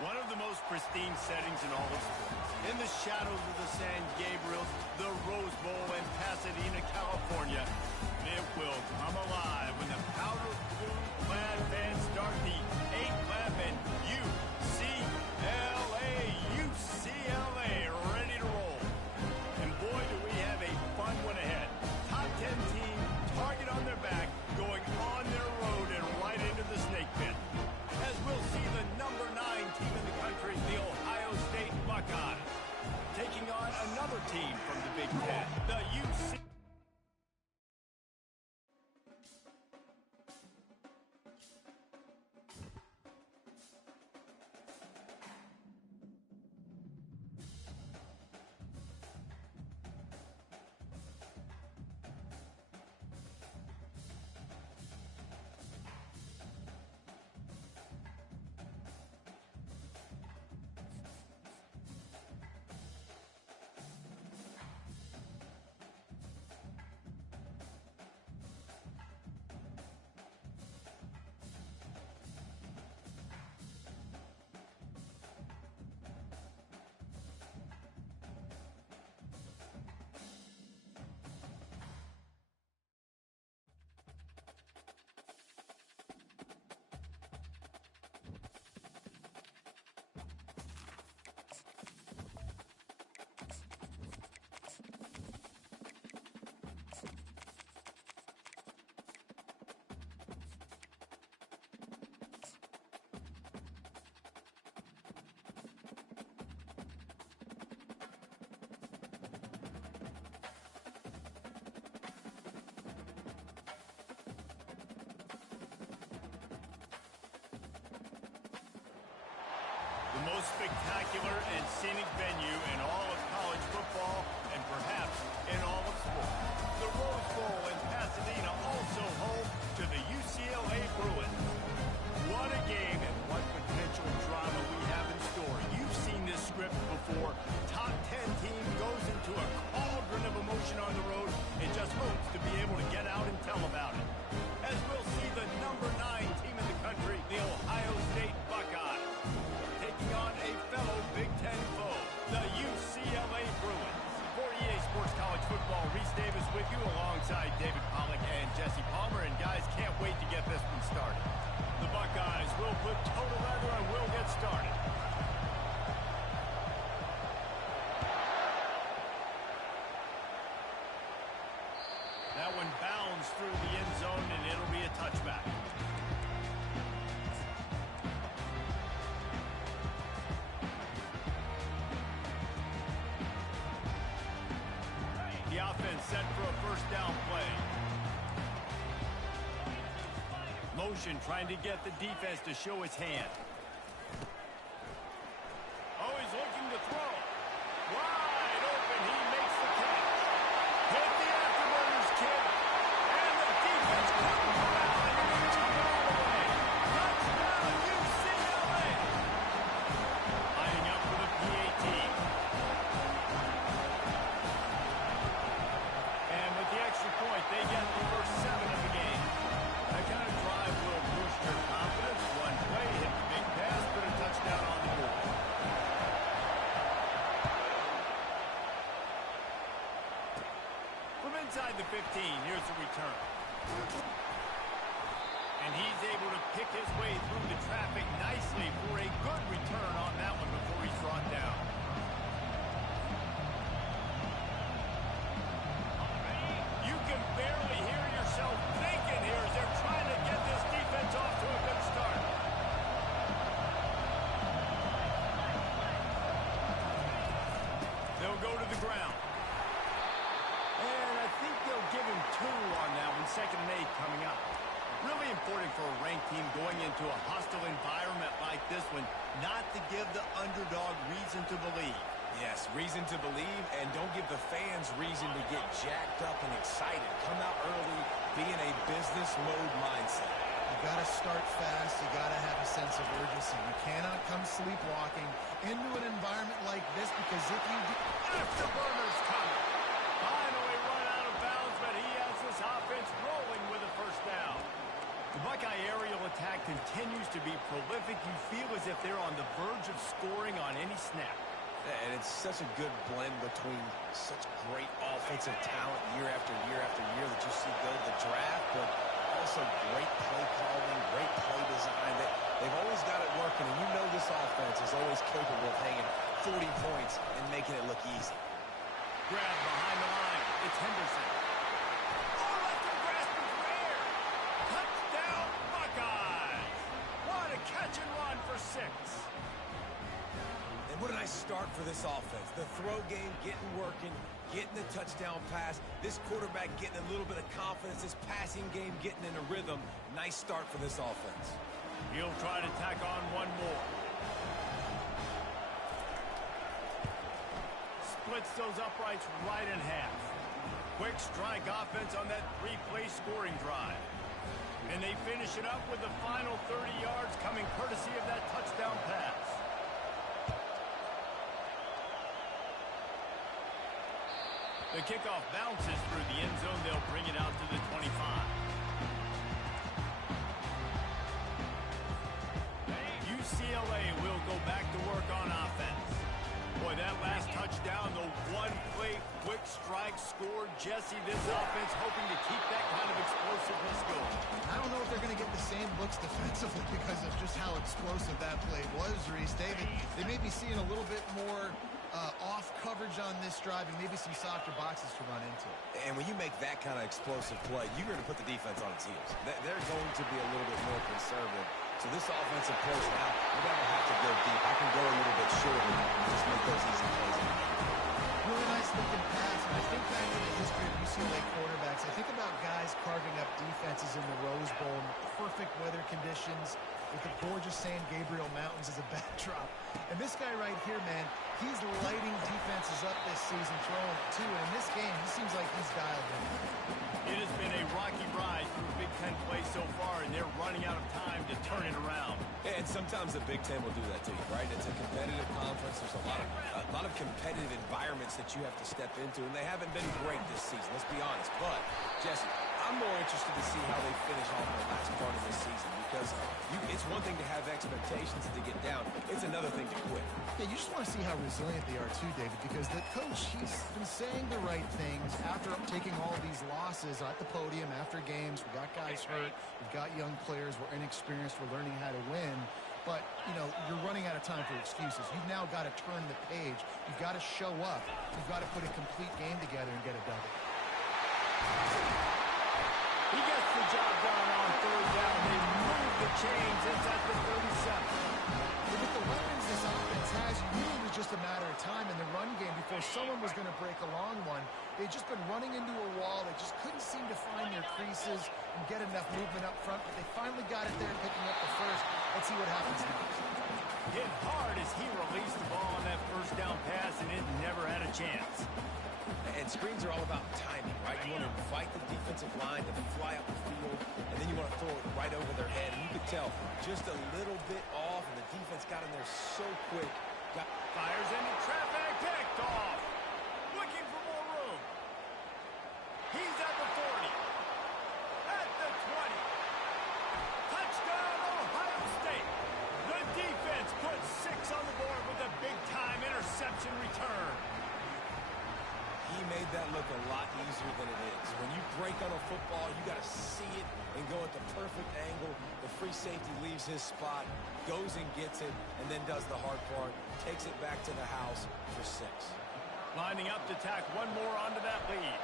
One of the most pristine settings in all of sports. In the shadows of the San Gabriel, the Rose Bowl in Pasadena, California, it will come alive when the powder blue-clad fans start the 8-clap and UCLA ready to roll. And boy, do we have a fun one ahead. Top 10 team, target on their back, going on their road and right into the snake pit. As we'll see the number 9 team in the country, the Ohio State Buckeyes, taking on another team from the Big Ten, the UC. The most spectacular and scenic venue in all of college football and perhaps in all of sports. The Rose Bowl in Pasadena, also home to the UCLA Bruins. What a game and what potential drama we have in store. You've seen this script before. Top 10 team goes into a cauldron of emotion on the road and just hopes to be able to get out and tell about it. As we'll see the number 9 team in the country, the Ohio State Buckeyes, taking on a fellow Big Ten foe, the UCLA Bruins. For EA Sports College Football, Reese Davis with you alongside David Pollack and Jesse Palmer. And guys, can't wait to get this one started. The Buckeyes will put toe to leather and will get started. That one bounds through the end zone and it'll be a touchback. The offense set for a first down play. Motion trying to get the defense to show its hand. Oh, he's looking to throw. Wide open, he makes the catch. Hit the afterburners kick. And the defense couldn't corral it. He took it all the way. Touchdown, UCLA. Lining up for the PAT. And with the extra point, they get the first 7 of the game. That kind of drive will boost your confidence. One play, hit the big pass, put a touchdown on the board. From inside the 15, here's the return. And he's able to pick his way through the traffic nicely for a good return on that one before he's brought down. You can barely hear yourself thinking here as they're trying to get this defense off to a good start. They'll go to the ground. And I think they'll give him 2 on that one, 2nd and 8 coming up. Really important for a ranked team going into a hostile environment like this one, not to give the underdog reason to believe. Yes, reason to believe, and don't give the fans reason to get jacked up and excited. Come out early, be in a business mode mindset. You got to start fast. You got to have a sense of urgency. You cannot come sleepwalking into an environment like this, because if you do... Afterburner's coming. Finally run out of bounds, but he has this offense rolling with a first down. The Buckeye aerial attack continues to be prolific. You feel as if they're on the verge of scoring on any snap. And it's such a good blend between such great offensive talent year after year after year that you see go to the draft, but also great play calling, great play design. They've always got it working, and you know this offense is always capable of hanging 40 points and making it look easy. Grab behind the line. It's Henderson. Oh, left him grasping for air. Touchdown, Buckeyes. What a catch and run for 6. And what a nice start for this offense. The throw game getting working, getting the touchdown pass. This quarterback getting a little bit of confidence. This passing game getting in a rhythm. Nice start for this offense. He'll try to tack on one more. Splits those uprights right in half. Quick strike offense on that 3-play scoring drive. And they finish it up with the final 30 yards coming courtesy of that touchdown pass. The kickoff bounces through the end zone. They'll bring it out to the 25. UCLA will go back to work on offense. Boy, that last touchdown, the one-play quick strike score. Jesse, this offense hoping to keep that kind of explosiveness going. I don't know if they're going to get the same looks defensively because of just how explosive that play was, Reese. David, they may be seeing a little bit more off coverage on this drive and maybe some softer boxes to run into. And when you make that kind of explosive play, you're going to put the defense on its heels. They're going to be a little bit more conservative. So this offensive approach now, you never have to go deep. I can go a little bit shorter and just make those easy plays. Really nice looking pass. And I think back to the history of UCLA quarterbacks. I think about guys carving up defenses in the Rose Bowl in perfect weather conditions with the gorgeous San Gabriel Mountains as a backdrop. And this guy right here, man, he's lighting defenses up this season, throwing it too. And in this game, he seems like he's dialed in. It has been a rocky ride through Big Ten play so far, and they're running out of time to turn it around. And sometimes the Big Ten will do that to you, right? It's a competitive conference. There's a lot of competitive environments that you have to step into, and they haven't been great this season, let's be honest. But, Jesse, I'm more interested to see how they finish off the last part of this season, because it's one thing to have expectations and to get down. It's another thing to quit. Yeah, you just want to see how resilient they are too, David, because the coach, he's been saying the right things after taking all these losses at the podium after games. We got guys hurt. We've got young players. We're inexperienced. We're learning how to win. But, you know, you're running out of time for excuses. You've now got to turn the page. You've got to show up. You've got to put a complete game together and get it done. He gets the job done on 3rd down. They move the chains inside the 37. With the weapons this offense has, you knew it was just a matter of time in the run game before someone was going to break a long one. They'd just been running into a wall. They just couldn't seem to find their creases and get enough movement up front, but they finally got it there, picking up the first. Let's see what happens next. Hit hard as he released the ball on that 1st down pass, and it never had a chance. And screens are all about timing, right? You want to invite the defensive line to fly up the field, and then you want to throw it right over their head. And you could tell just a little bit off, and the defense got in there so quick. Fires into traffic, picked off. Looking for more room. He's at the 40. At the 20. Touchdown, Ohio State. The defense puts 6 on the board with a big-time interception return. He made that look a lot easier than it is. When you break on a football, you got to see it and go at the perfect angle. The free safety leaves his spot, goes and gets it, and then does the hard part, takes it back to the house for 6. Lining up to tack one more onto that lead.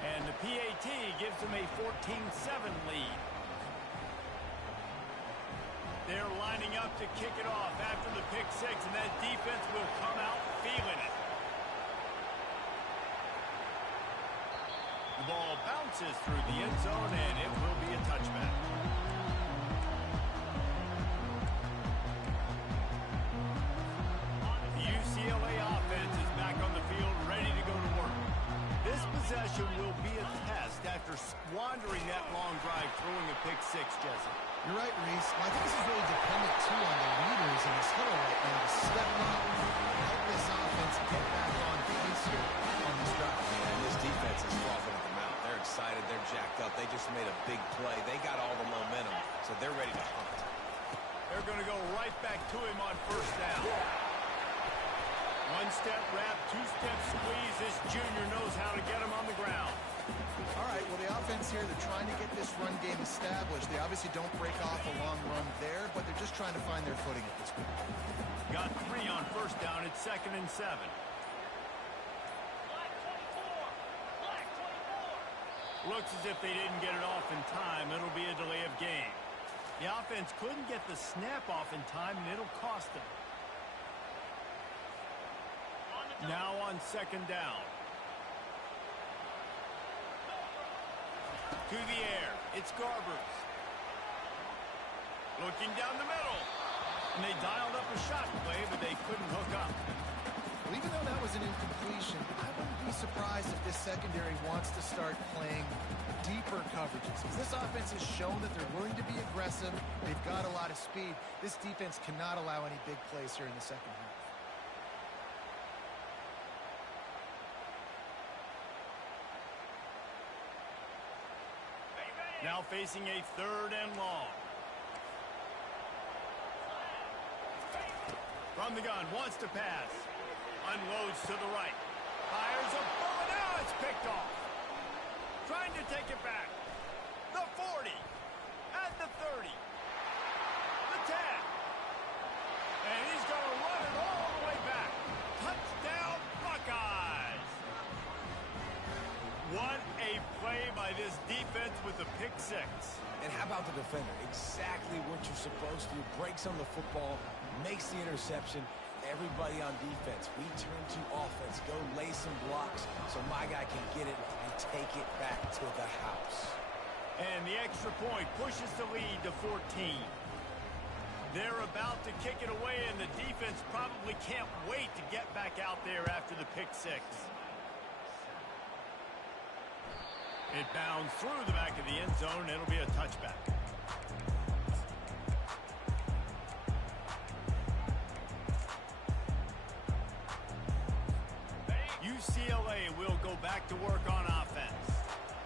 And the PAT gives them a 14-7 lead. They're lining up to kick it off after the pick 6, and that defense will come out feeling it. The ball bounces through the end zone, and it will be a touchback. The UCLA offense is back on the field, ready to go to work. This possession will be a test after squandering that long drive, throwing a pick 6, Jesse. You're right, Reese. Well, I think this is really dependent, too, on the leaders in this huddle right now to step up and help this offense get back on pace here on this drive. And this defense is frothing at the mouth. They're excited. They're jacked up. They just made a big play. They got all the momentum, so they're ready to hunt. They're going to go right back to him on first down. One-step wrap, two-step squeeze. This junior knows how to get him on the ground. All right, well, the offense here, they're trying to get this run game established. They obviously don't break off a long run there, but they're just trying to find their footing at this point. Got 3 on first down. It's 2nd and 7. Looks as if they didn't get it off in time. It'll be a delay of game. The offense couldn't get the snap off in time, and it'll cost them. Now on 2nd down. To the air. It's Garbers. Looking down the middle. And they dialed up a shot play, but they couldn't hook up. Well, even though that was an incompletion, I wouldn't be surprised if this secondary wants to start playing deeper coverages. Because this offense has shown that they're willing to be aggressive. They've got a lot of speed. This defense cannot allow any big plays here in the second half. Now facing a 3rd and long. From the gun, wants to pass. Unloads to the right. Fires a bullet. Now it's picked off. Trying to take it back. The 40. At the 30. The 10. And he's going to run it all the way back. Touchdown, Buckeyes. What a play by this defense with the pick 6. And how about the defender? Exactly what you're supposed to do. Breaks on the football, makes the interception. Everybody on defense, we turn to offense. Go lay some blocks so my guy can get it and take it back to the house. And the extra point pushes the lead to 14. They're about to kick it away, and the defense probably can't wait to get back out there after the pick 6. It bounds through the back of the end zone. It'll be a touchback. UCLA will go back to work on offense.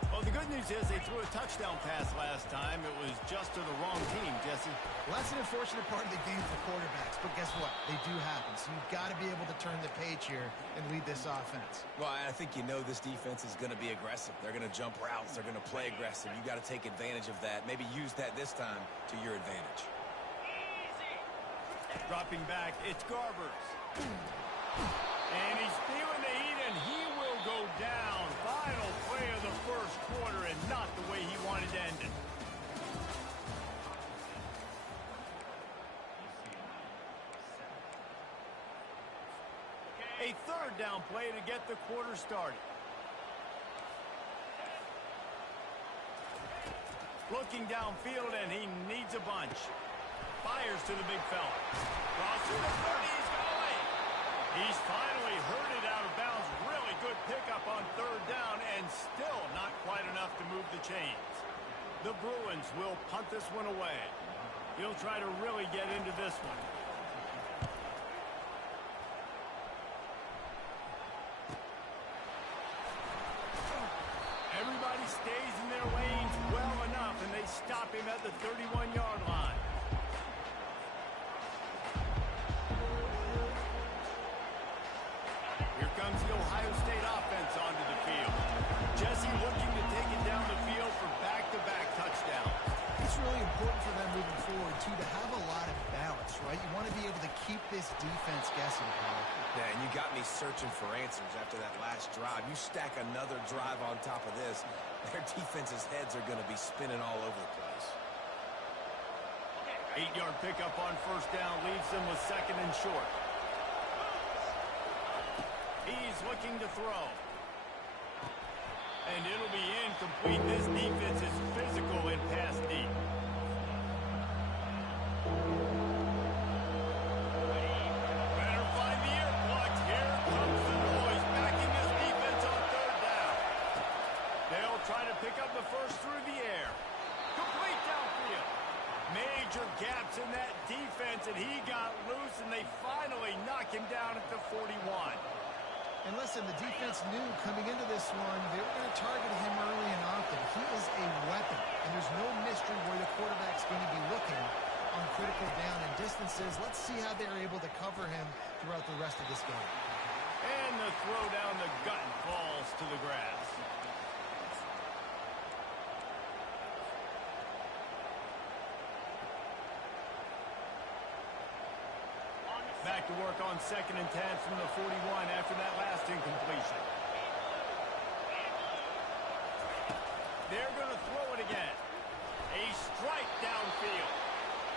Well, the good news is they threw a touchdown pass last time. It was just to the wrong team, Jesse. Well, that's an unfortunate part of the game for quarterbacks, but guess what? They do happen, so you've got to be able to turn the page here and lead this offense. Well, I think you know this defense is going to be aggressive. They're going to jump routes. They're going to play aggressive. You got to take advantage of that. Maybe use that this time to your advantage. Dropping back, it's Garbers. And he's feeling the heat, and he will go down. Final play of the first quarter, and not the way he wanted to end it. A 3rd down play to get the quarter started. Looking downfield, and he needs a bunch. Fires to the big fella. Crosses the 30, he's got a lane. He's finally herded out of bounds. Really good pickup on 3rd down, and still not quite enough to move the chains. The Bruins will punt this one away. He'll try to really get into this one. Everybody stays in their lanes well enough, and they stop him at the 31-yard line. Here comes really important for them moving forward, too, to have a lot of balance, right? You want to be able to keep this defense guessing, Kyle. Yeah, and you got me searching for answers after that last drive. You stack another drive on top of this, their defense's heads are going to be spinning all over the place. 8-yard pickup on first down leaves them with second and short. He's looking to throw. And it'll be incomplete. This defense is physical and pass deep. Better find the earplugs. Here comes the noise, backing this defense on third down. They'll try to pick up the first through the air. Complete downfield. Major gaps in that defense, and he got loose, and they finally knock him down at the 41. And listen, the defense knew coming into this one, they were going to target him early and often. He is a weapon, and there's no mystery where the quarterback's going to be looking on critical down and distances. Let's see how they're able to cover him throughout the rest of this game. And the throw down the gut falls to the grass. Back to work on second and 10 from the 41 after that last incompletion. They're going to throw it again. A strike downfield.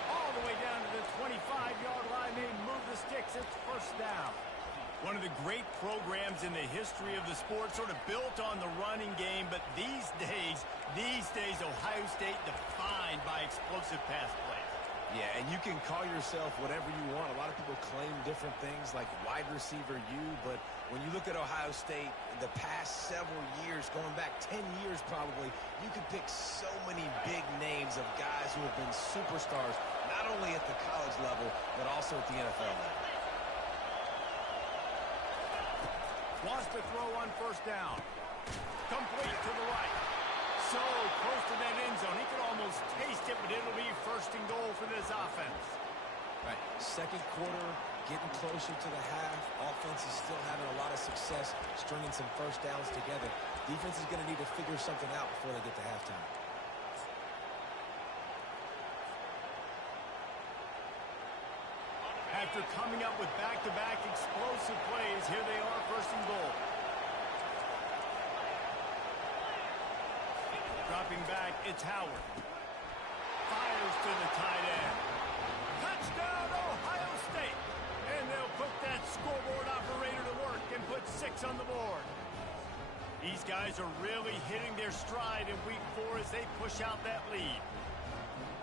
All the way down to the 25-yard line. They move the sticks. It's first down. One of the great programs in the history of the sport, sort of built on the running game, but these days, Ohio State defined by explosive pass plays. Yeah, and you can call yourself whatever you want. A lot of people claim different things like wide receiver U, but when you look at Ohio State, the past several years, going back 10 years probably, you could pick so many big names of guys who have been superstars, not only at the college level, but also at the NFL level. Wants to throw on first down. Complete to the right. So close to that end zone. He could almost taste it, but it'll be first and goal for this offense. Right. Second quarter, getting closer to the half. Offense is still having a lot of success stringing some first downs together. Defense is going to need to figure something out before they get to halftime. After coming up with back-to-back explosive plays, here they are, first and goal. Dropping back, it's Howard. Fires to the tight end. Touchdown, Ohio State! And they'll put that scoreboard operator to work and put 6 on the board. These guys are really hitting their stride in week 4 as they push out that lead.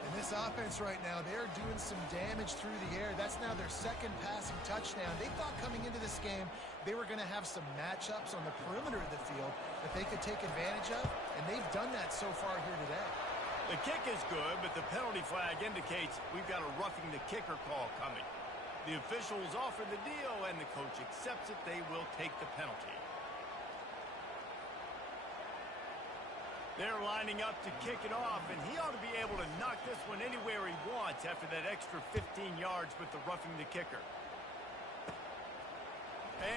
And this offense right now, they're doing some damage through the air. That's now their second passing touchdown. They thought coming into this game they were going to have some matchups on the perimeter of the field that they could take advantage of, and they've done that so far here today. The kick is good, but the penalty flag indicates we've got a roughing the kicker call coming. The officials offer the deal, and the coach accepts it. They will take the penalty. They're lining up to kick it off, and he ought to be able to knock this one anywhere he wants after that extra 15 yards with the roughing the kicker.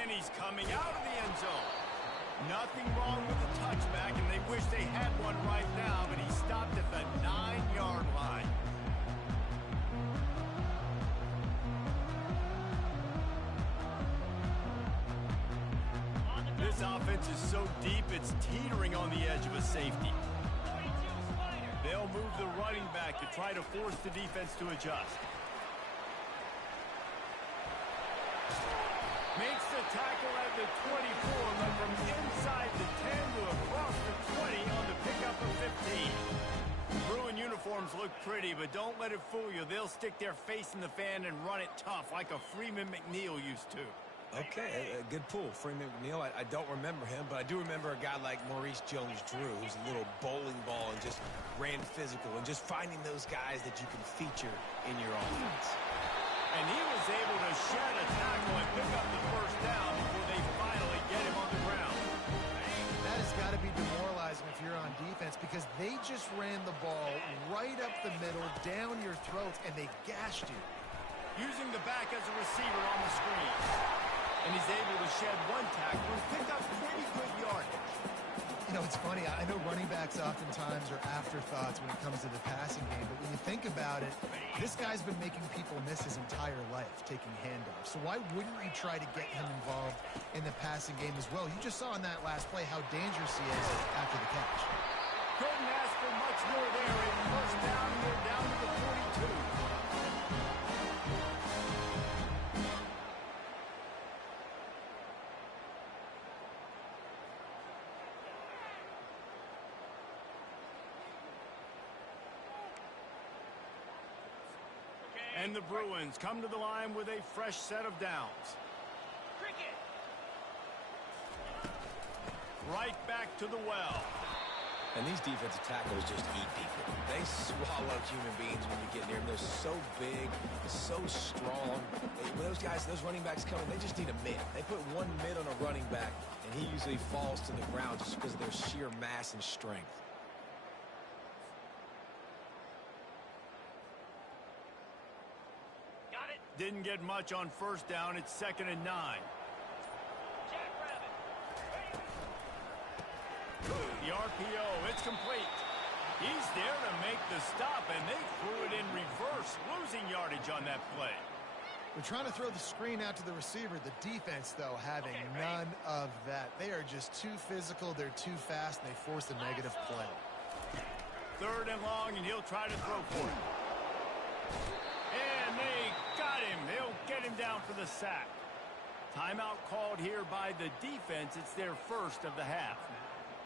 And he's coming out of the end zone. Nothing wrong with the touchback, and they wish they had one right now, but he stopped at the 9-yard line. This offense is so deep, it's teetering on the edge of a safety. They'll move the running back to try to force the defense to adjust. Makes the tackle at the 24, but from inside the 10 to across the 20 on the pickup of 15. Bruin uniforms look pretty, but don't let it fool you. They'll stick their face in the fan and run it tough like a Freeman McNeil used to. Okay, a good pull. Freeman McNeil, I don't remember him, but I do remember a guy like Maurice Jones-Drew, who's a little bowling ball and just ran physical, and just finding those guys that you can feature in your offense. And he was able to shed a tackle and pick up the first down before they finally get him on the ground. That has got to be demoralizing if you're on defense, because they just ran the ball right up the middle, down your throats, and they gashed you. Using the back as a receiver on the screen. And he's able to shed one tackle and pick up pretty good yardage. You know, it's funny. I know running backs oftentimes are afterthoughts when it comes to the passing game, but when you think about it, this guy's been making people miss his entire life taking handoffs. So why wouldn't you try to get him involved in the passing game as well? You just saw in that last play how dangerous he is after the catch. Couldn't ask for much more there. And first down here down to the 42. And the Bruins come to the line with a fresh set of downs. Right back to the well. And these defensive tackles just eat people. They swallow human beings when you get near them. They're so big, so strong. When those guys, those running backs come in, they just need a mid. They put one mid on a running back, and he usually falls to the ground just because of their sheer mass and strength. Didn't get much on first down. It's 2nd and 9. The RPO, it's complete. He's there to make the stop, and they threw it in reverse, losing yardage on that play. They're trying to throw the screen out to the receiver. The defense, though, having none of that. They are just too physical. They're too fast, and they force a negative play. 3rd and long, and he'll try to throw for it. And they got him. They'll get him down for the sack. Timeout called here by the defense. It's their first of the half.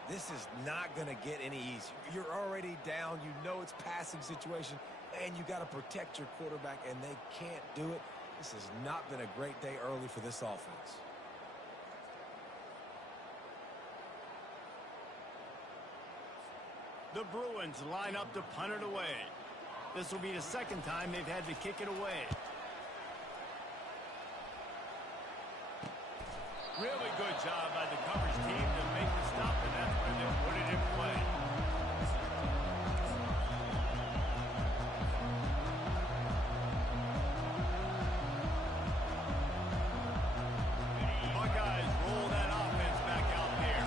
This is not going to get any easier. You're already down. You know it's passing situation, and you got to protect your quarterback, and they can't do it. This has not been a great day early for this offense. The Bruins line up to punt it away. This will be the 2nd time they've had to kick it away. Really good job by the coverage team to make the stop, and that's where they put it in play. Buckeyes roll that offense back out there.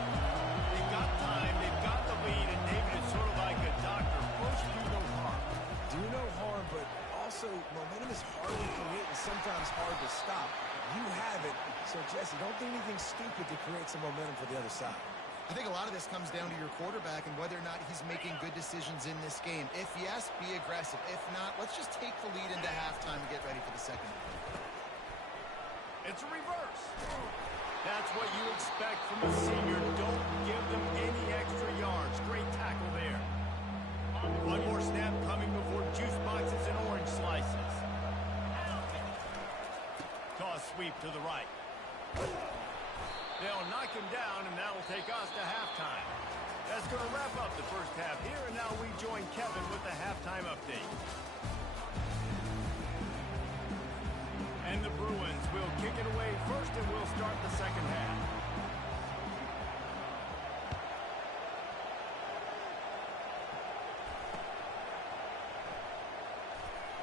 They've got time, they've got the lead, and David is sort of like a doctor. Push, do no harm. Do no harm, but also momentum is hard to create and sometimes hard to stop. You have it. So, Jesse, don't do anything stupid to create some momentum for the other side. I think a lot of this comes down to your quarterback and whether or not he's making good decisions in this game. If yes, be aggressive. If not, let's just take the lead into halftime and get ready for the second half. It's a reverse. That's what you expect from a senior. Don't give them any extra yards. Great tackle there. One more snap coming before juice boxes and orange slices. Toss sweep to the right. They'll knock him down, and that'll take us to halftime. That's going to wrap up the first half here, and now we join Kevin with the halftime update. And the Bruins will kick it away first, and we'll start the second half.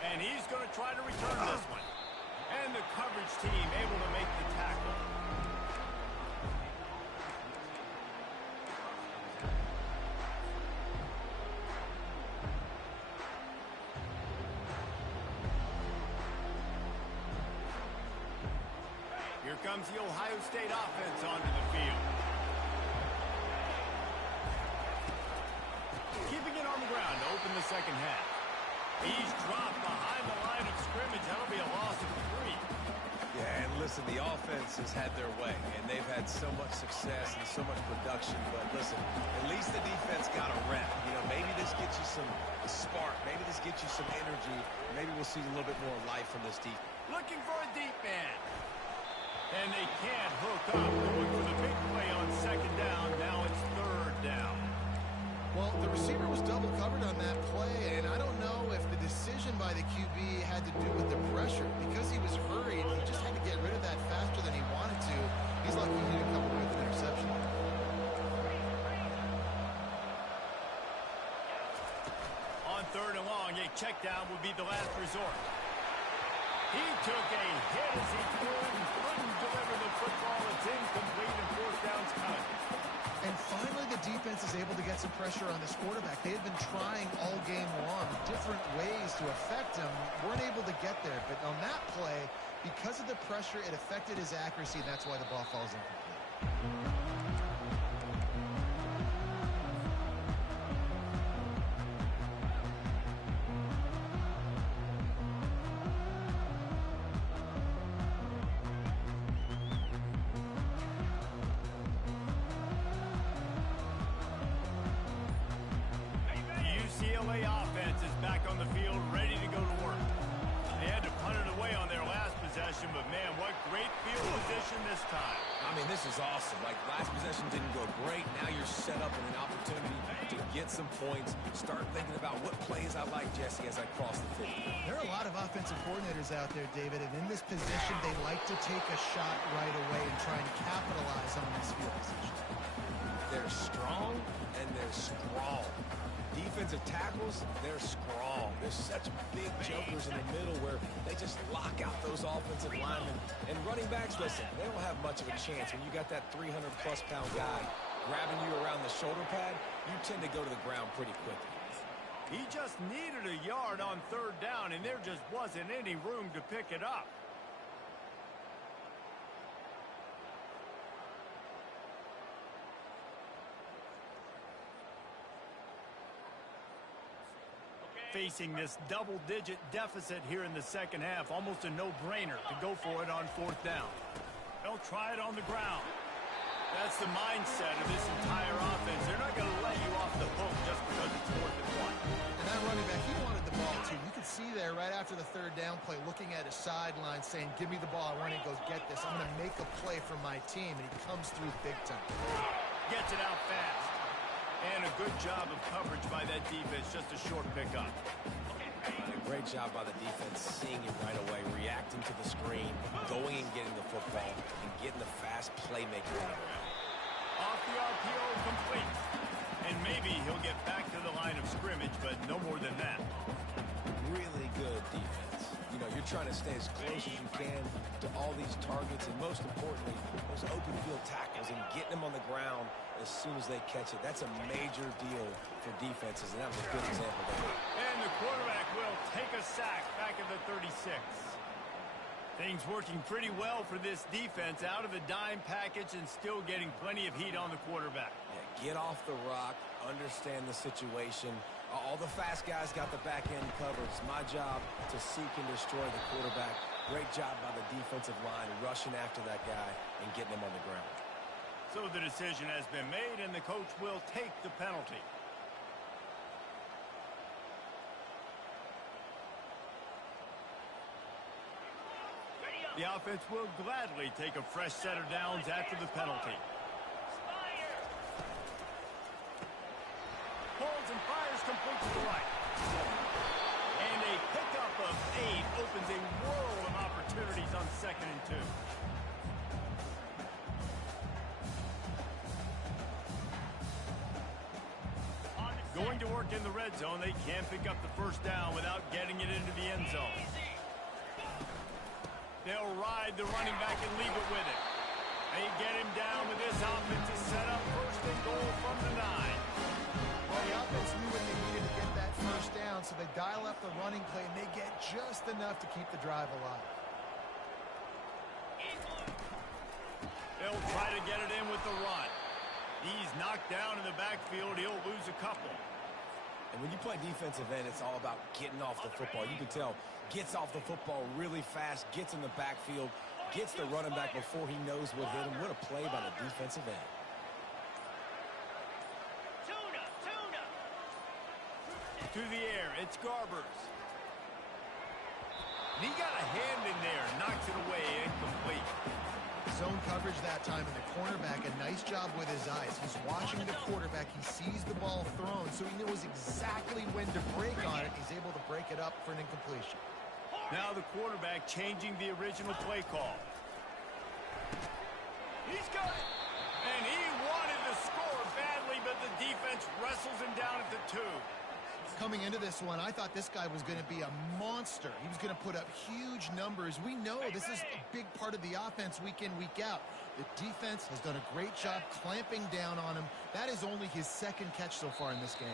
And he's going to try to return this one. And the coverage team able to make the tackle. Here comes the Ohio State offense onto the field. Keeping it on the ground to open the second half. He's dropped behind the line of scrimmage. That'll be a loss of 3. Yeah, and listen, the offense has had their way, and they've had so much success and so much production. But listen, at least the defense got a rep. You know, maybe this gets you some spark. Maybe this gets you some energy. Maybe we'll see a little bit more life from this defense. Looking for a deep man. And they can't hook up. Going for the big play on second down. Now it's 3rd down. Well, the receiver was double covered on that play, and I don't know if the decision by the QB had to do with the pressure. Because he was hurried, he just had to get rid of that faster than he wanted to. He's lucky he didn't come away with an interception. On 3rd and long, a check down would be the last resort. He took a hit as he couldn't deliver the football. It's incomplete, and 4th down's coming. And finally, the defense some pressure on this quarterback. They had been trying all game long different ways to affect him. Weren't able to get there. But on that play, because of the pressure, it affected his accuracy, and that's why the ball falls incomplete. UCLA offense is back on the field, ready to go to work. They had to punt it away on their last possession, but man, what great field position this time. I mean, this is awesome. Like, last possession didn't go great. Now you're set up with an opportunity to get some points. Start thinking about what plays I like, Jesse, as I cross the field. There are a lot of offensive coordinators out there, David, and in this position, they like to take a shot right away and try and capitalize on this field position. They're strong, and they're strong. Defensive tackles, they're strong. There's such big jokers in the middle where they just lock out those offensive linemen. And running backs, listen, they don't have much of a chance. When you got that 300-plus pound guy grabbing you around the shoulder pad, you tend to go to the ground pretty quickly. He just needed a yard on third down, and there just wasn't any room to pick it up. Facing this double-digit deficit here in the second half, almost a no-brainer to go for it on fourth down. They'll try it on the ground. That's the mindset of this entire offense. They're not going to let you off the hook just because it's 4th and 1. And that running back, he wanted the ball too. You could see there right after the third down play, looking at his sideline, saying, give me the ball. I want to go get this. I'm going to make a play for my team. And he comes through big time. Gets it out fast. And a good job of coverage by that defense, just a short pickup. A great job by the defense, seeing it right away, reacting to the screen, going and getting the football, and getting the fast playmaker on the ground. Off the RPO, complete. And maybe he'll get back to the line of scrimmage, but no more than that. Really good defense. You know, you're trying to stay as close as you can to all these targets, and most importantly, those open field tackles and getting them on the ground as soon as they catch it. That's a major deal for defenses, and that was a good example there. And the quarterback will take a sack back at the 36. Things working pretty well for this defense, out of the dime package and still getting plenty of heat on the quarterback. Yeah, get off the rock, understand the situation. All the fast guys got the back end covered. It's my job to seek and destroy the quarterback. Great job by the defensive line rushing after that guy and getting him on the ground. So the decision has been made, and the coach will take the penalty. The offense will gladly take a fresh set of downs after the penalty. Pulls and fires complete to the right. And a pickup of 8 opens a world of opportunities on 2nd and 2. Going to work in the red zone, they can't pick up the first down without getting it into the end zone. They'll ride the running back and leave it with it. They get him down with this offense to set up 1st and goal from the 9. Well, the offense knew what they needed to get that first down, so they dial up the running play, and they get just enough to keep the drive alive. They'll try to get it in with the run. He's knocked down in the backfield. He'll lose a couple. And when you play defensive end, it's all about getting off the football. You can tell, gets off the football really fast, gets in the backfield, gets the running back before he knows what hit him. What a play by the defensive end. To the air, it's Garbers. And he got a hand in there, knocks it away, incomplete. Zone coverage that time, and the cornerback, a nice job with his eyes. He's watching the quarterback. He sees the ball thrown, so he knows exactly when to break on it. He's able to break it up for an incompletion. Now the quarterback changing the original play call. He's got it. And he wanted to score badly, but the defense wrestles him down at the 2. coming into this one, I thought this guy was going to be a monster. He was going to put up huge numbers. We know this is a big part of the offense week in, week out. The defense has done a great job clamping down on him. That is only his second catch so far in this game.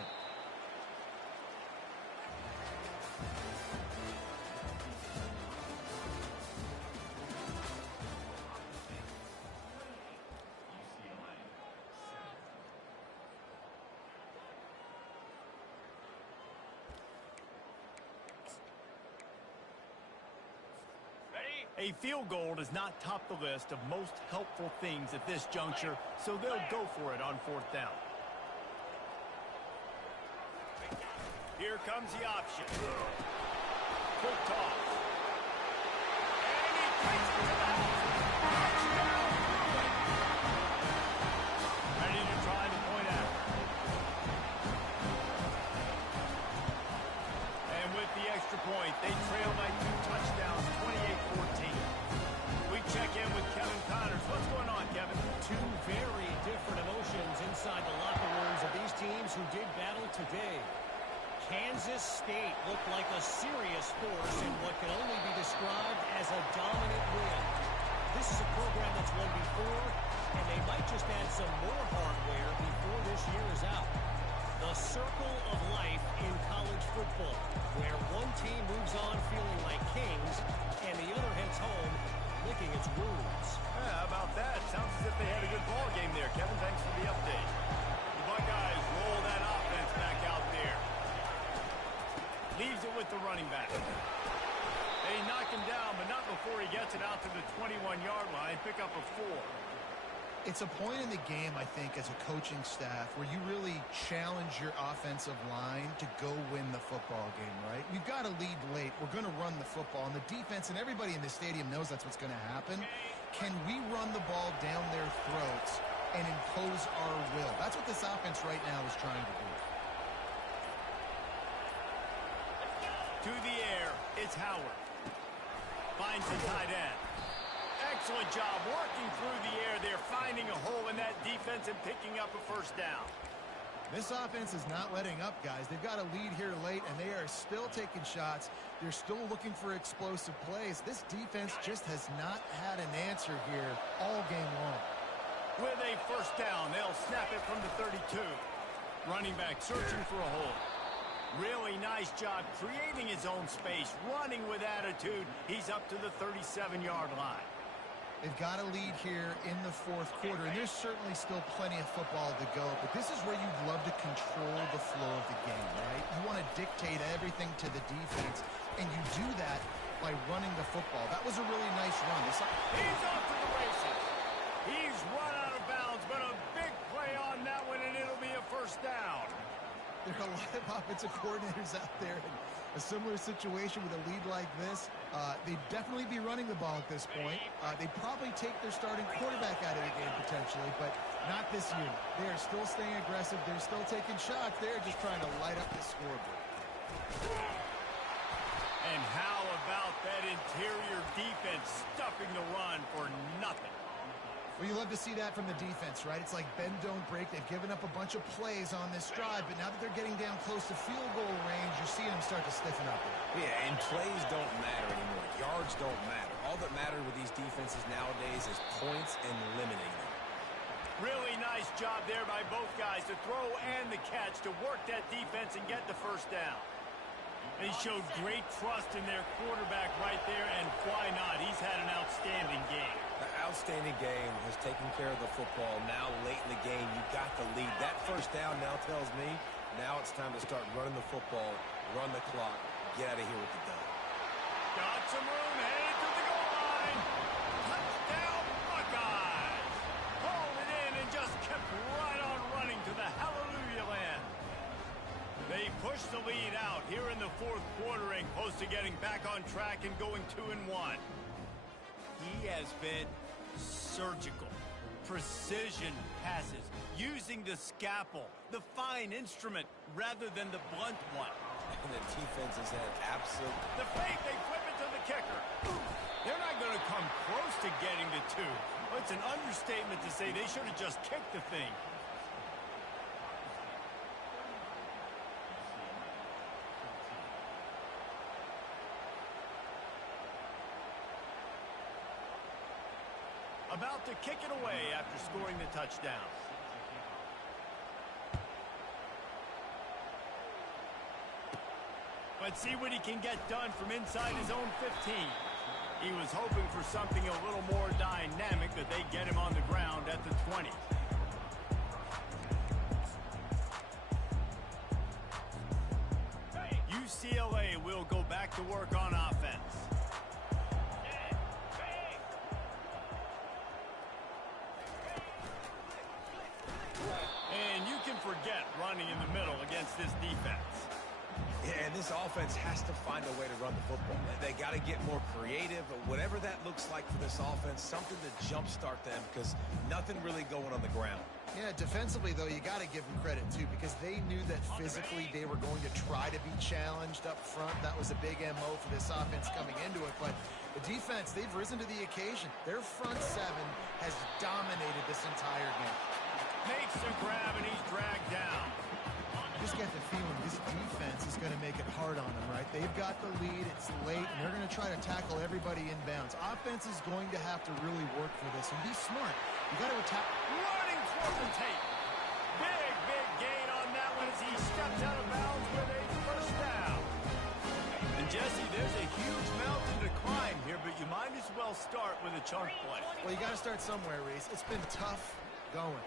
A field goal does not top the list of most helpful things at this juncture, so they'll go for it on 4th down. Here comes the option. Quick toss. And he takes it to the house. Touchdown. Ready to try the point after. And with the extra point, they trail by 2 touchdowns, 28-14. We check in with Kevin Connors. What's going on, Kevin? Two very different emotions inside the locker rooms of these teams who did battle today. Kansas State looked like a serious force in what can only be described as a dominant win. This is a program that's won before, and they might just add some more hardware before this year is out. The circle of life in college football, where one team moves on feeling like kings, and the other heads home licking its wounds. Yeah, how about that? Sounds as if they had a good ball game there. Kevin, thanks for the update. The Buckeyes roll that offense back out there. Leaves it with the running back. They knock him down, but not before he gets it out to the 21-yard line. Pick up a 4. It's a point in the game, I think, as a coaching staff where you really challenge your offensive line to go win the football game, right? We've got to lead late. We're going to run the football. And the defense and everybody in the stadium knows that's what's going to happen. Can we run the ball down their throats and impose our will? That's what this offense right now is trying to do. To the air, it's Howard. Finds the tight end. Excellent job working through the air there, finding a hole in that defense and picking up a 1st down. This offense is not letting up, guys. They've got a lead here late, and they are still taking shots. They're still looking for explosive plays. This defense just has not had an answer here all game long. With a 1st down, they'll snap it from the 32. Running back searching for a hole. Really nice job creating his own space, running with attitude. He's up to the 37-yard line. They've got a lead here in the 4th quarter, and there's certainly still plenty of football to go, but this is where you'd love to control the flow of the game, right? You want to dictate everything to the defense, and you do that by running the football. That was a really nice run. He's off to the races. He's run out of bounds, but a big play on that one, and it'll be a 1st down. There are a lot of offensive coordinators out there in a similar situation with a lead like this. They'd definitely be running the ball at this point. They'd probably take their starting quarterback out of the game potentially, but not this year. They are still staying aggressive. They're still taking shots. They're just trying to light up the scoreboard. And how about that interior defense stuffing the run for nothing? Well, you love to see that from the defense, right? It's like bend, don't break. They've given up a bunch of plays on this drive, but now that they're getting down close to field goal range, you're seeing them start to stiffen up. Yeah, and plays don't matter anymore. Yards don't matter. All that matters with these defenses nowadays is points and limiting them. Really nice job there by both guys to throw and the catch to work that defense and get the 1st down. They showed great trust in their quarterback right there, and why not? He's had an outstanding game. The outstanding game has taken care of the football. Now, late in the game, you got the lead. That 1st down now tells me now it's time to start running the football, run the clock, get out of here with the dub. Got some room, headed to the goal line. Touchdown, Buckeyes. Hauled it in and just kept right on running to the hallelujah land. They pushed the lead out here in the 4th quarter and close to getting back on track and going 2-1. He has been surgical. Precision passes, using the scalpel, the fine instrument, rather than the blunt one. And the defense has had absolute... The fake, they flip it to the kicker. They're not going to come close to getting the 2. Well, it's an understatement to say they should have just kicked the thing. About to kick it away after scoring the touchdown. Let's see what he can get done from inside his own 15. He was hoping for something a little more dynamic, that they get him on the ground at the 20. UCLA will go back to work on offense. And you can forget running in the middle against this defense. Yeah, and this offense has to find a way to run the football. They got to get more creative, or whatever that looks like for this offense, something to jumpstart them, because nothing really going on the ground. Yeah, defensively, though, you got to give them credit, too, because they knew that physically they were going to try to be challenged up front. That was a big MO for this offense coming into it. But the defense, they've risen to the occasion. Their front seven has dominated this entire game. Makes the grab, and he's dragged down. Just get the feeling this defense is going to make it hard on them, right? They've got the lead. It's late, and they're going to try to tackle everybody inbounds. Offense is going to have to really work for this and be smart. You got to attack. Running toward the tape. Big gain on that one as he steps out of bounds with a first down. And Jesse, there's a huge mountain to climb here, but you might as well start with a chunk play. Well, you got to start somewhere, Reese. It's been tough going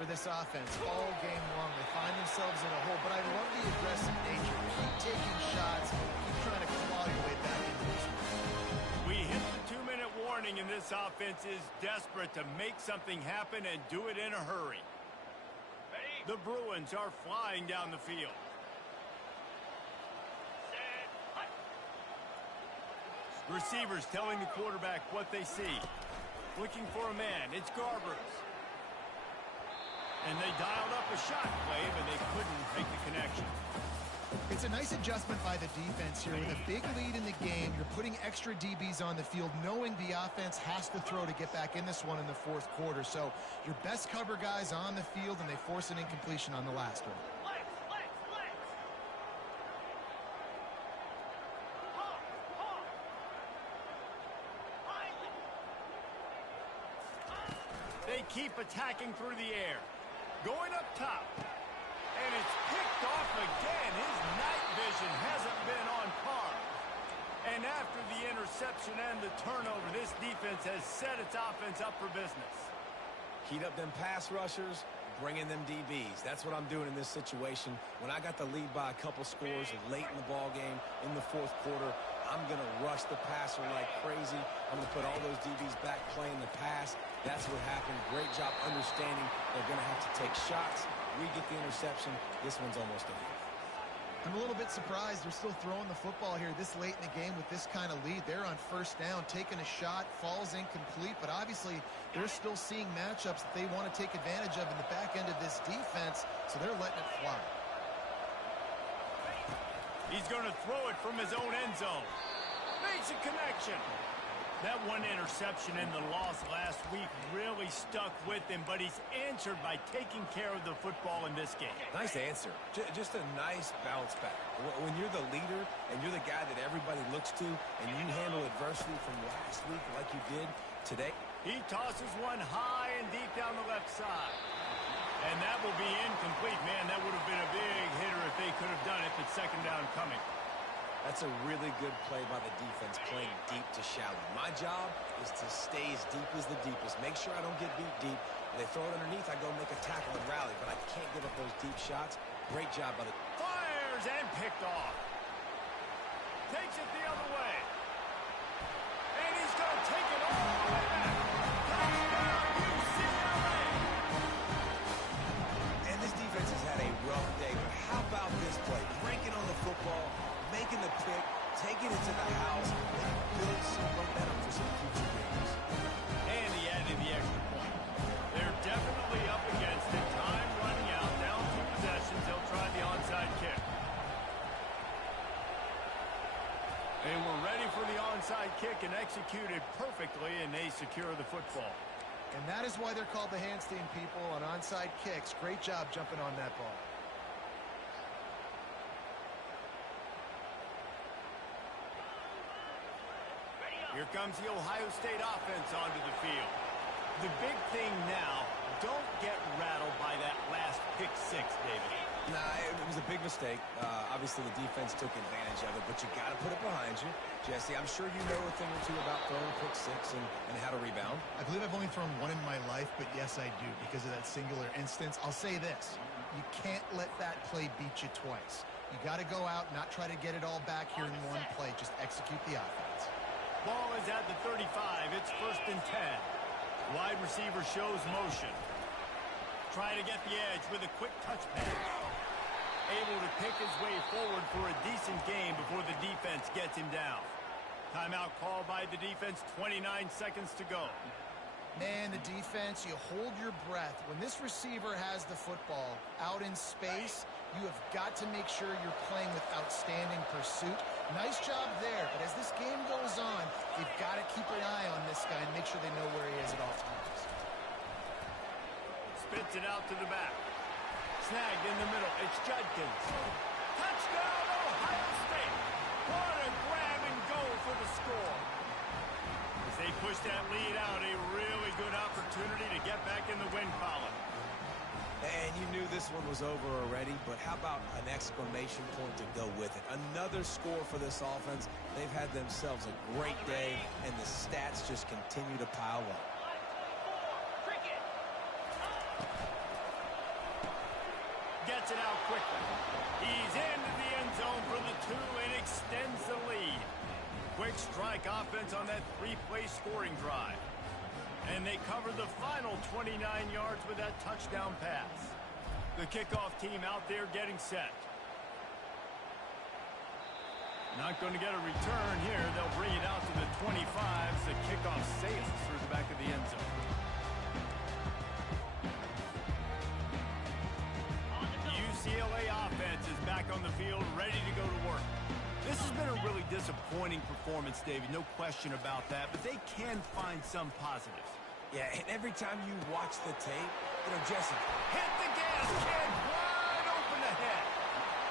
for this offense all game long. They find themselves in a hole, but I love the aggressive nature. Keep taking shots, keep trying to claw your way back into this one. We hit the 2-minute warning, and this offense is desperate to make something happen and do it in a hurry. The Bruins are flying down the field. Receivers telling the quarterback what they see. Looking for a man. It's Garbers. And they dialed up a shot play, but they couldn't make the connection. It's a nice adjustment by the defense here. With a big lead in the game, you're putting extra DBs on the field, knowing the offense has to throw to get back in this one in the fourth quarter. So your best cover guys on the field, and they force an incompletion on the last one. They keep attacking through the air. Going up top. And it's picked off again. His night vision hasn't been on par. And after the interception and the turnover, this defense has set its offense up for business. Heat up them pass rushers, bring in them DBs. That's what I'm doing in this situation. When I got the lead by a couple scores late in the ball game in the fourth quarter, I'm going to rush the passer like crazy. I'm going to put all those DBs back playing the pass. That's what happened. Great job understanding they're going to have to take shots. We get the interception. This one's almost over. I'm a little bit surprised they're still throwing the football here this late in the game with this kind of lead. They're on first down, taking a shot, falls incomplete, but obviously they're still seeing matchups that they want to take advantage of in the back end of this defense, so they're letting it fly. He's going to throw it from his own end zone. Makes a connection. That one interception in the loss last week really stuck with him, but he's answered by taking care of the football in this game. Nice answer. Just a nice bounce back. When you're the leader and you're the guy that everybody looks to, and you handle adversity from last week like you did today. He tosses one high and deep down the left side. And that will be incomplete. Man, that would have been a big hitter if they could have done it, but second down coming. That's a really good play by the defense, playing deep to shallow. My job is to stay as deep as the deepest. Make sure I don't get beat deep. When they throw it underneath, I go make a tackle and rally, but I can't give up those deep shots. Great job by the... Fires and picked off. Takes it the other way. And he's going to take it all the way back. Touchdown, UCLA! And this defense has had a rough day, but how about this play? Breaking on the football, making the pick, taking it to the house, and build some momentum for some future games. And he added the extra point. They're definitely up against it. Time running out, down 2 possessions. They'll try the onside kick. They were ready for the onside kick and executed perfectly, and they secure the football. And that is why they're called the Handstand people on onside kicks. Great job jumping on that ball. Here comes the Ohio State offense onto the field. The big thing now, don't get rattled by that last pick six, David. Nah, it was a big mistake. Obviously, the defense took advantage of it, but you got to put it behind you. Jesse, I'm sure you know a thing or two about throwing a pick six and how to rebound. I believe I've only thrown one in my life, but yes, I do because of that singular instance. I'll say this. You can't let that play beat you twice. You got to go out, not try to get it all back here in one play. Just execute the offense. Ball is at the 35. It's 1st and 10. Wide receiver shows motion. Trying to get the edge with a quick touch pass. Able to pick his way forward for a decent game before the defense gets him down. Timeout called by the defense, 29 seconds to go. Man, the defense, you hold your breath. When this receiver has the football out in space, you have got to make sure you're playing with outstanding pursuit. Nice job there, but as this game goes on, they've got to keep an eye on this guy and make sure they know where he is at all times. Spits it out to the back. Snagged in the middle. It's Judkins. Touchdown, Ohio State. What a grab and go for the score. As they push that lead out, a really good opportunity to get back in the win column. And you knew this one was over already, but how about an exclamation point to go with it? Another score for this offense. They've had themselves a great day, and the stats just continue to pile up. Gets it out quickly. He's into the end zone for the 2 and extends the lead. Quick strike offense on that 3-play scoring drive. And they cover the final 29 yards with that touchdown pass. The kickoff team out there getting set. Not going to get a return here. They'll bring it out to the 25s. The kickoff sails through the back of the end zone. UCLA offense is back on the field, ready to go to work. This has been a really disappointing performance, David, no question about that, but they can find some positives. Yeah, and every time you watch the tape, Jesse, hit the gas, kid, wide open ahead.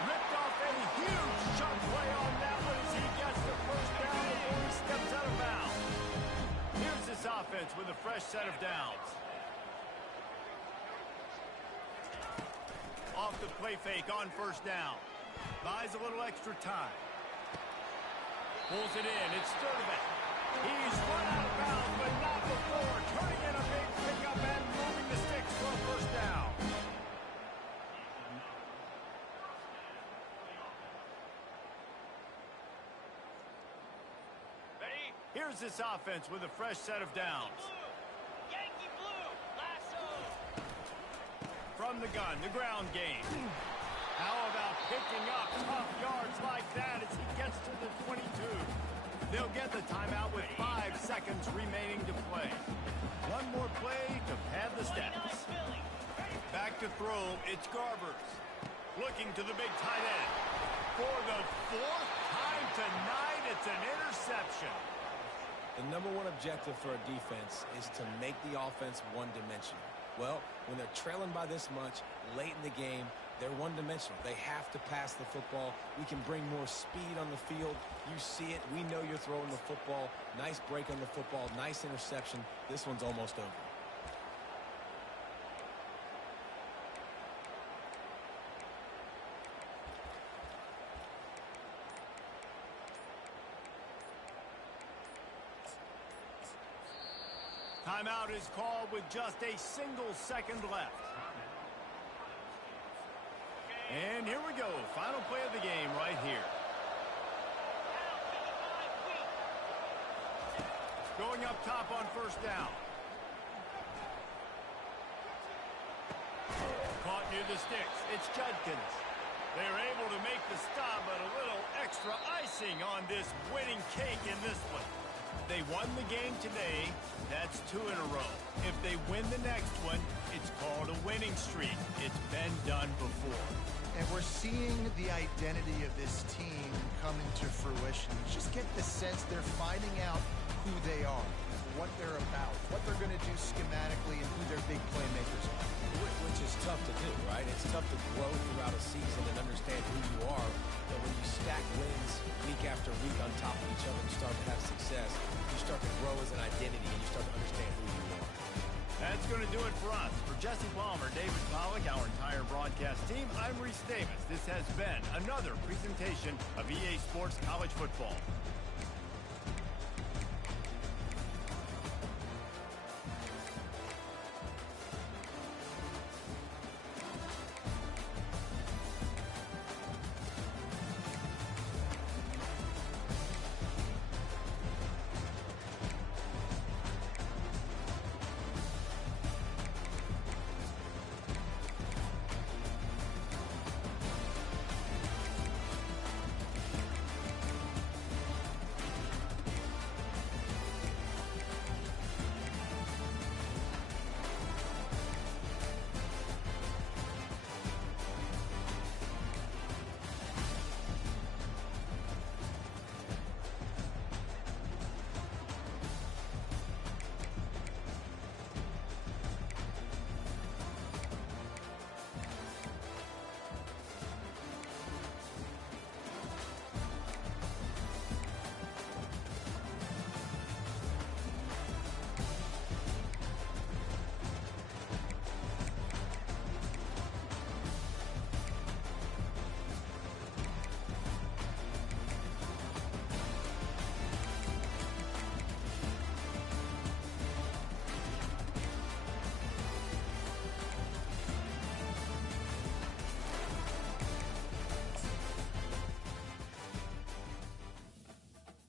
Ripped off a huge chunk play on that one as he gets the first down before he steps out of bounds. Here's this offense with a fresh set of downs. Off the play fake on first down. Buys a little extra time. Pulls it in. It's Sturdivant. He's run out of bounds, but not before. Turning in a big pickup and moving the sticks for a first down. Ready? Here's this offense with a fresh set of downs. Yankee blue, lasso. From the gun, the ground game. How about picking up tough yards like that as he gets to the 22? They'll get the timeout with 5 seconds remaining to play. One more play to pad the stats. Back to throw, it's Garbers. Looking to the big tight end. For the 4th time tonight, it's an interception. the number one objective for a defense is to make the offense one-dimensional. Well, when they're trailing by this much late in the game, they're one-dimensional. They have to pass the football. We can bring more speed on the field. You see it. We know you're throwing the football. Nice break on the football. Nice interception. This one's almost over. Timeout is called with just a single second left. And here we go. Final play of the game right here. Going up top on first down. Caught near the sticks. It's Judkins. They're able to make the stop, but a little extra icing on this winning cake in this one. They won the game today. That's 2 in a row. If they win the next one, it's called a winning streak. It's been done before. And we're seeing the identity of this team come into fruition. You just get the sense they're finding out who they are, what they're about, what they're going to do schematically, and who their big playmakers are. Which is tough to do, right? It's tough to grow throughout a season and understand who you are. But when you stack wins week after week on top of each other and start to have success, you start to grow as an identity and you start to understand who you are. That's going to do it for us. For Jesse Palmer, David Pollack, our entire broadcast team, I'm Reese Davis. This has been another presentation of EA Sports College Football.